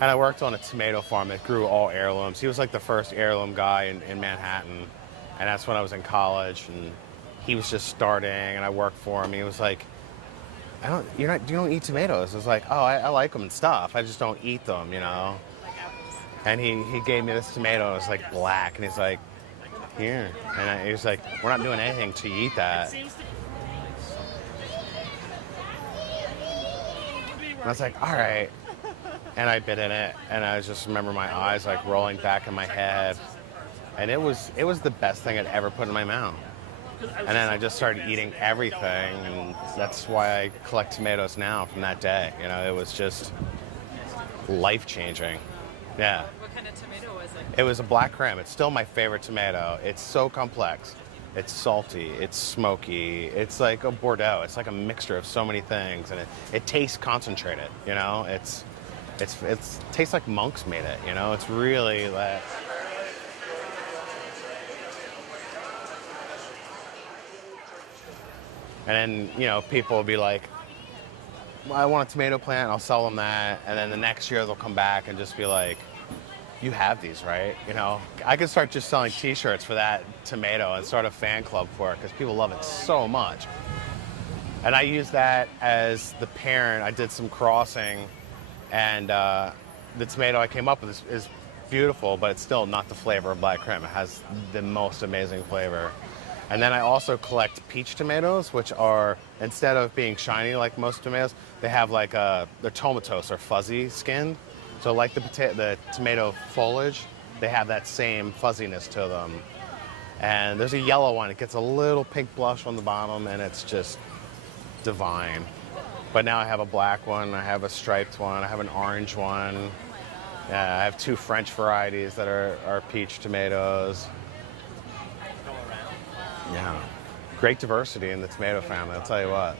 And I worked on a tomato farm that grew all heirlooms. He was like the first heirloom guy in Manhattan. And that's when I was in college. And he was just starting, and I worked for him. He was like, you don't eat tomatoes. I was like, oh, I like them and stuff. I just don't eat them, you know? Like apples. And he gave me this tomato. It was like black. And he's like, here. And he was like, we're not doing anything till you eat that. And I was like, all right. And I bit in it, and I just remember my eyes like rolling back in my head. And it was the best thing I'd ever put in my mouth. And then I just started eating everything, and that's why I collect tomatoes now from that day. You know, it was just life-changing. Yeah. What kind of tomato was it? It was a Black Krim. It's still my favorite tomato. It's so complex. It's salty, it's smoky, it's like a Bordeaux. It's like a mixture of so many things, and it tastes concentrated, you know? It tastes like monks made it, you know? It's really like... And then, you know, people will be like, well, I want a tomato plant, I'll sell them that. And then the next year they'll come back and just be like, you have these, right? You know, I could start just selling t-shirts for that tomato and start a fan club for it because people love it so much. And I use that as the parent. I did some crossing, and the tomato I came up with is beautiful, but it's still not the flavor of Black Krim. It has the most amazing flavor. And then I also collect peach tomatoes, which are, instead of being shiny like most tomatoes, they have like they're tomatos or fuzzy skinned. So like the tomato foliage, they have that same fuzziness to them. And there's a yellow one. It gets a little pink blush on the bottom, and it's just divine. But now I have a black one, I have a striped one, I have an orange one. Yeah, I have 2 French varieties that are peach tomatoes. Yeah, great diversity in the tomato family, I'll tell you what.